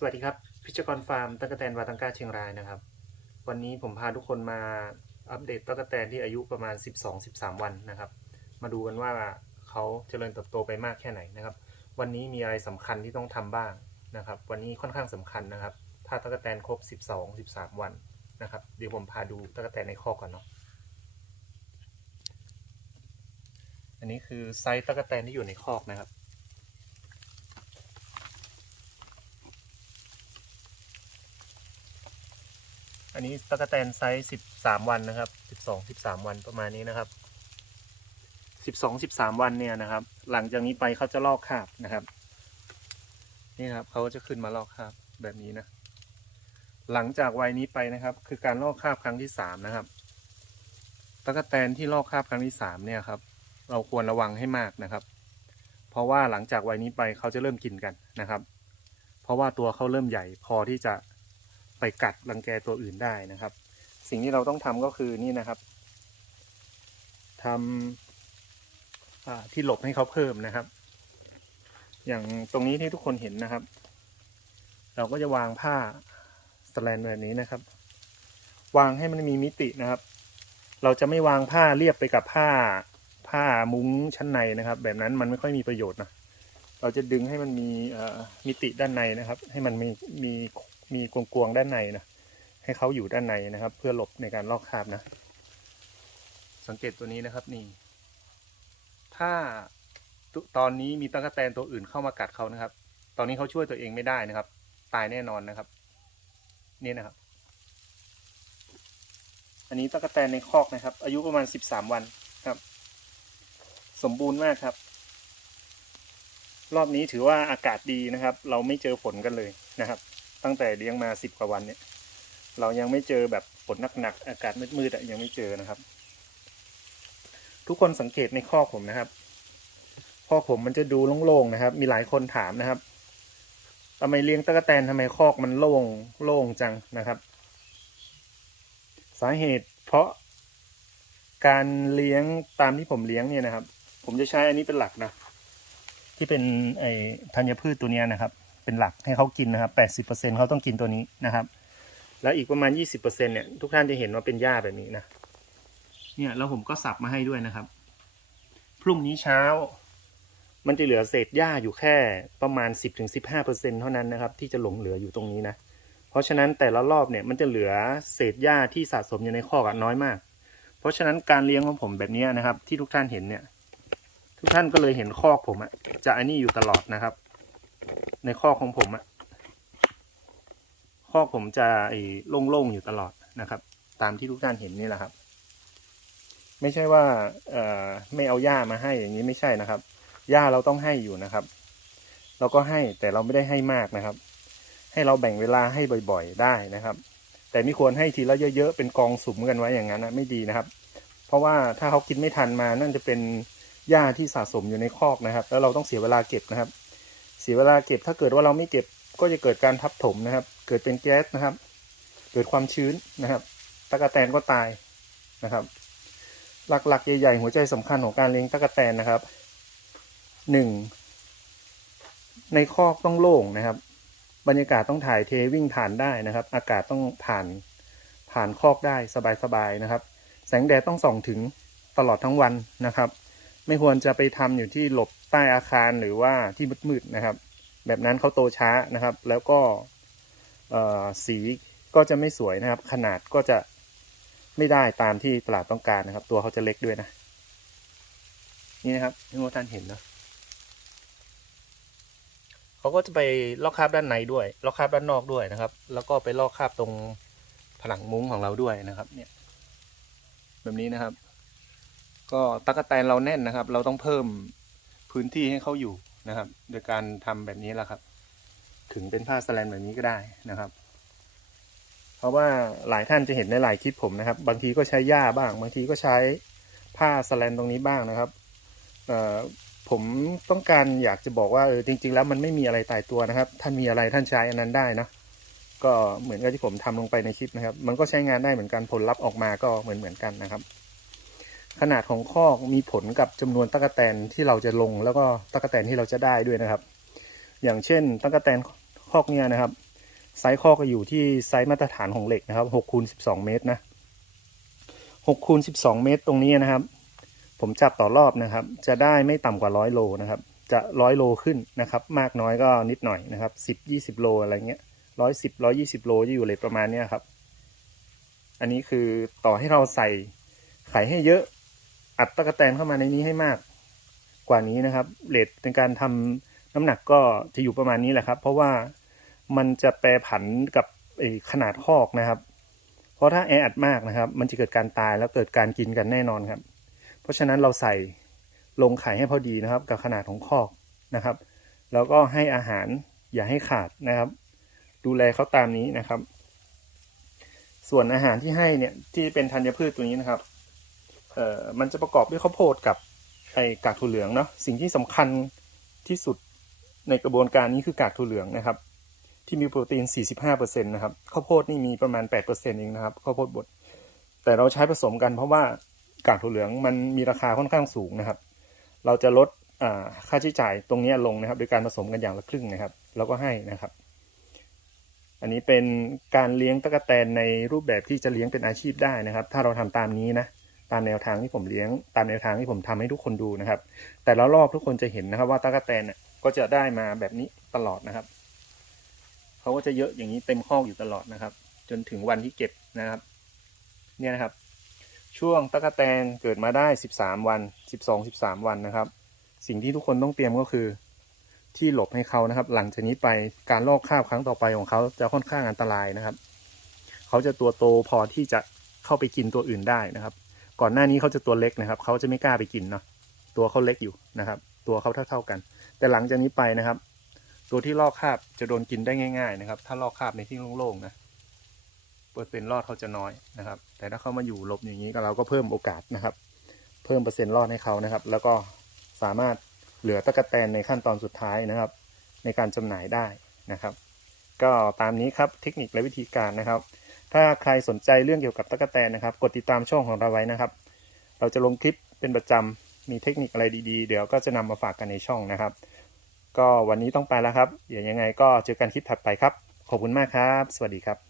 สวัสดีครับ พิชกรฟาร์มตะกแตนวาตังกาเชียงรายนะครับ วันนี้ผมพาทุกคนมาอัปเดตตะกแตนที่อายุประมาณ 12-13 วันนะครับ มาดูกันว่าเขาเจริญเติบโตไปมากแค่ไหนนะครับ วันนี้มีอะไรสำคัญที่ต้องทำบ้างนะครับ วันนี้ค่อนข้างสำคัญนะครับ ถ้าตะกแตนครบ 12-13 วันนะครับ เดี๋ยวผมพาดูตะกแตนในคอกก่อนเนาะอันนี้คือไซส์ตะกแตนที่อยู่ในคอกนะครับ อันนี้ตะกแตนไซส์สิบสามวันนะครับสิบสองสิบสามวันประมาณนี้นะครับสิบสองสิบสามวันเนี่ยนะครับ หลังจากนี้ไปเขาจะลอกคราบนะครับ นี่ครับเขาจะขึ้นมาลอกคราบแบบนี้นะ หลังจากวัยนี้ไปนะครับ คือการลอกคราบครั้งที่สามนะครับตะกแตนที่ลอกคราบครั้งที่สามเนี่ยครับ เราควรระวังให้มากนะครับ เพราะว่าหลังจากวัยนี้ไปเขาจะเริ่มกินกันนะครับ เพราะว่าตัวเขาเริ่มใหญ่พอที่จะ ไปกัดรังแกตัวอื่นได้นะครับ สิ่งที่เราต้องทำก็คือนี่นะครับทำที่หลบให้เขาเพิ่มนะครับ อย่างตรงนี้ที่ทุกคนเห็นนะครับ เราก็จะวางผ้าสแลนแบบนี้นะครับ วางให้มันมีมิตินะครับ เราจะไม่วางผ้าเรียบไปกับผ้าผ้ามุ้งชั้นในนะครับ แบบนั้นมันไม่ค่อยมีประโยชน์นะเราจะดึงให้มันมีมิติด้านในนะครับ ให้มันมีมี มีกวงๆด้านในนะให้เขาอยู่ด้านในนะครับ เพื่อหลบในการลอกคราบนะ สังเกตตัวนี้นะครับนี่ ถ้าตตอนนี้มีตั๊กแตนตัวอื่นเข้ามากัดเขานะครับ ตอนนี้เขาช่วยตัวเองไม่ได้นะครับ ตายแน่นอนนะครับ นี่นะครับ อันนี้ตั๊กแตนในคอกนะครับ อายุประมาณสิบสามวันครับ สมบูรณ์มากครับ รอบนี้ถือว่าอากาศดีนะครับ เราไม่เจอฝนกันเลยนะครับ ตั้งแต่เลี้ยงมาสิบกว่าวันเนี่ย เรายังไม่เจอแบบฝนหนักๆอากาศมืดๆอะยังไม่เจอนะครับ ทุกคนสังเกตในข้อผมนะครับข้อผมมันจะดูโล่งๆนะครับ มีหลายคนถามนะครับทำไมเลี้ยงตะกแตนทำไมคอกมันโล่งโล่งจังนะครับ สาเหตุเพราะการเลี้ยงตามที่ผมเลี้ยงเนี่ยนะครับ ผมจะใช้อันนี้เป็นหลักนะที่เป็นไอ้ธัญพืชตัวเนี้ยนะครับ เป็นหลักให้เขากินนะครับแปดสิบเปอร์เซ็นเขาต้องกินตัวนี้นะครับ แล้วอีกประมาณยี่สิบเปอร์เซ็นเนี่ยทุกท่านจะเห็นว่าเป็นหญ้าแบบนี้นะเนี่ยแล้วผมก็สับมาให้ด้วยนะครับ พรุ่งนี้เช้า มันจะเหลือเศษหญ้าอยู่แค่ประมาณสิบถึงสิบห้าเปอร์เซ็นเท่านั้นนะครับ ที่จะหลงเหลืออยู่ตรงนี้นะเพราะฉะนั้นแต่ละรอบเนี่ยมันจะเหลือเศษหญ้าที่สะสมอยู่ในคอกน้อยมาก เพราะฉะนั้นการเลี้ยงของผมแบบนี้นะครับ ที่ทุกท่านเห็นเนี่ย ทุกท่านก็เลยเห็นคอกผมอะจะอันนี้อยู่ตลอดนะครับ ในคอกของผมอะคอกผมจะไอ้โล่งๆอยู่ตลอดนะครับ ตามที่ทุกท่านเห็นนี่แหละครับ ไม่ใช่ว่าเอ่อไม่เอาหญ้ามาให้อย่างนี้ไม่ใช่นะครับหญ้าเราต้องให้อยู่นะครับ เราก็ให้แต่เราไม่ได้ให้มากนะครับ ให้เราแบ่งเวลาให้บ่อยๆได้นะครับ แต่ไม่ควรให้ทีละเยอะๆเป็นกองสุมกันไว้อย่างนั้นนะไม่ดีนะครับ เพราะว่าถ้าเขากินไม่ทันมานั่นจะเป็นหญ้าที่สะสมอยู่ในคอกนะครับ แล้วเราต้องเสียเวลาเก็บนะครับ สียเวลาเก็บถ้าเกิดว่าเราไม่เก็บก็จะเกิดการทับถมนะครับ เกิดเป็นแก๊สนะครับ เกิดความชื้นนะครับตะกแตนก็ตายนะครับ หลักๆใหญ่ๆหัวใจสำคัญของการเลี้ยงตะกแตนนะครับหนึ่งในคอกต้องโล่งนะครับ บรรยากาศต้องถ่ายเทวิ่งผ่านได้นะครับ อากาศต้องผ่านผ่านคอกได้สบายๆนะครับ แสงแดดต้องส่องถึงตลอดทั้งวันนะครับ ไม่ควรจะไปทำอยู่ที่หลบใต้อาคารหรือว่าที่มืดๆนะครับ แบบนั้นเขาโตช้านะครับ แล้วก็สีก็จะไม่สวยนะครับ ขนาดก็จะไม่ได้ตามที่ตลาดต้องการนะครับ ตัวเขาจะเล็กด้วยนะ นี่นะครับที่โมท่านเห็นนะเขาก็จะไปลอกคราบด้านในด้วย ลอกคราบด้านนอกด้วยนะครับ แล้วก็ไปลอกคราบตรงผนังมุ้งของเราด้วยนะครับ เนี่ย แบบนี้นะครับ ก็ตะกแตนเราแน่นนะครับ เราต้องเพิ่มพื้นที่ให้เขาอยู่นะครับ โดยการทำแบบนี้แหละครับ ถึงเป็นผ้าสแลนแบบนี้ก็ได้นะครับ เพราะว่าหลายท่านจะเห็นในหลายคลิปผมนะครับ บางทีก็ใช้หญ้าบ้าง บางทีก็ใช้ผ้าสแลนตรงนี้บ้างนะครับผมต้องการอยากจะบอกว่าเออจริง ๆ แล้วมันไม่มีอะไรตายตัวนะครับ ท่านมีอะไรท่านใช้อันนั้นได้นะก็เหมือนกับที่ผมทำลงไปในคลิปนะครับ มันก็ใช้งานได้เหมือนกันผลลัพธ์ออกมาก็เหมือนเหมือนกันนะครับ ขนาดของคอกมีผลกับจำนวนตะกแตนที่เราจะลง แล้วก็ตะกแตนที่เราจะได้ด้วยนะครับ อย่างเช่นตะกแตนคอกเนี่ยนะครับ ไซส์คอกก็อยู่ที่ไซส์มาตรฐานของเหล็กนะครับ6คูณ12เมตรนะ6คูณ12เมตรตรงนี้นะครับ ผมจับต่อรอบนะครับ จะได้ไม่ต่ำกว่าร้อยโลนะครับ จะร้อยโลขึ้นนะครับ มากน้อยก็นิดหน่อยนะครับสิบยี่สิบโลอะไรเงี้ยร้อยสิบร้อยี่สิบโลจะอยู่เลยประมาณเนี้ยครับ อันนี้คือต่อให้เราใส่ไข่ให้เยอะ อัดตะกะแตนเข้ามาในนี้ให้มากกว่านี้นะครับเรทในการทำน้ำหนักก็จะอยู่ประมาณนี้แหละครับ เพราะว่ามันจะแปรผันกับขนาดคอกนะครับ เพราะถ้าแออัดมากนะครับ มันจะเกิดการตายแล้วเกิดการกินกันแน่นอนครับ เพราะฉะนั้นเราใส่ลงไข่ให้พอดีนะครับ กับขนาดของคอกนะครับ แล้วก็ให้อาหารอย่าให้ขาดนะครับ ดูแลเขาตามนี้นะครับ ส่วนอาหารที่ให้เนี่ยที่เป็นธัญพืชตัวนี้นะครับ เอ่อมันจะประกอบด้วยข้าวโพดกับไอกากถั่วเหลืองเนาะสิ่งที่สำคัญที่สุดในกระบวนการนี้คือกากถั่วเหลืองนะครับ ที่มีโปรตีน 45%นะครับข้าวโพดนี่มีประมาณ 8%เองนะครับข้าวโพดบด แต่เราใช้ผสมกันเพราะว่ากากถั่วเหลืองมันมีราคาค่อนข้างสูงนะครับ เราจะลดค่าใช้จ่ายตรงนี้ลงนะครับ โดยการผสมกันอย่างละครึ่งนะครับ แล้วก็ให้นะครับ อันนี้เป็นการเลี้ยงตะกแตนในรูปแบบที่จะเลี้ยงเป็นอาชีพได้นะครับ ถ้าเราทำตามนี้นะ ตามแนวทางที่ผมเลี้ยง ตามแนวทางที่ผมทำให้ทุกคนดูนะครับ แต่ละรอบทุกคนจะเห็นนะครับ ว่าตะกแตนเนี่ยก็จะได้มาแบบนี้ตลอดนะครับเขาก็จะเยอะอย่างนี้เต็มคอกอยู่ตลอดนะครับ จนถึงวันที่เก็บนะครับ เนี่ยนะครับ ช่วงตะกแตนเกิดมาได้ 13 วัน 12 13 วันนะครับ สิ่งที่ทุกคนต้องเตรียมก็คือ ที่หลบให้เขานะครับ หลังจากนี้ไปการลอกคราบครั้งต่อไปของเขาจะค่อนข้างอันตรายนะครับเขาจะตัวโตพอที่จะเข้าไปกินตัวอื่นได้นะครับ ก่อนหน้านี้เขาจะตัวเล็กนะครับเขาจะไม่กล้าไปกินเนาะตัวเขาเล็กอยู่นะครับ ตัวเขาเท่าๆกัน แต่หลังจากนี้ไปนะครับ ตัวที่ลอกคราบจะโดนกินได้ง่าย ๆ นะครับ ถ้าลอกคราบในที่โล่งๆนะเปอร์เซ็นต์รอดเขาจะน้อยนะครับ แต่ถ้าเขามาอยู่หลบอย่างนี้ก็เราก็เพิ่มโอกาสนะครับ เพิ่มเปอร์เซ็นต์รอดให้เขานะครับ แล้วก็สามารถเหลือตะกแตนในขั้นตอนสุดท้ายนะครับ ในการจำหน่ายได้นะครับ ก็ตามนี้ครับเทคนิคและวิธีการนะครับ ถ้าใครสนใจเรื่องเกี่ยวกับตะกแตนนะครับ กดติดตามช่องของเราไว้นะครับ เราจะลงคลิปเป็นประจำมีเทคนิคอะไรดีๆ เดี๋ยวก็จะนำมาฝากกันในช่องนะครับ ก็วันนี้ต้องไปแล้วครับ เดี๋ยวยังไงก็เจอกันคลิปถัดไปครับ ขอบคุณมากครับ สวัสดีครับ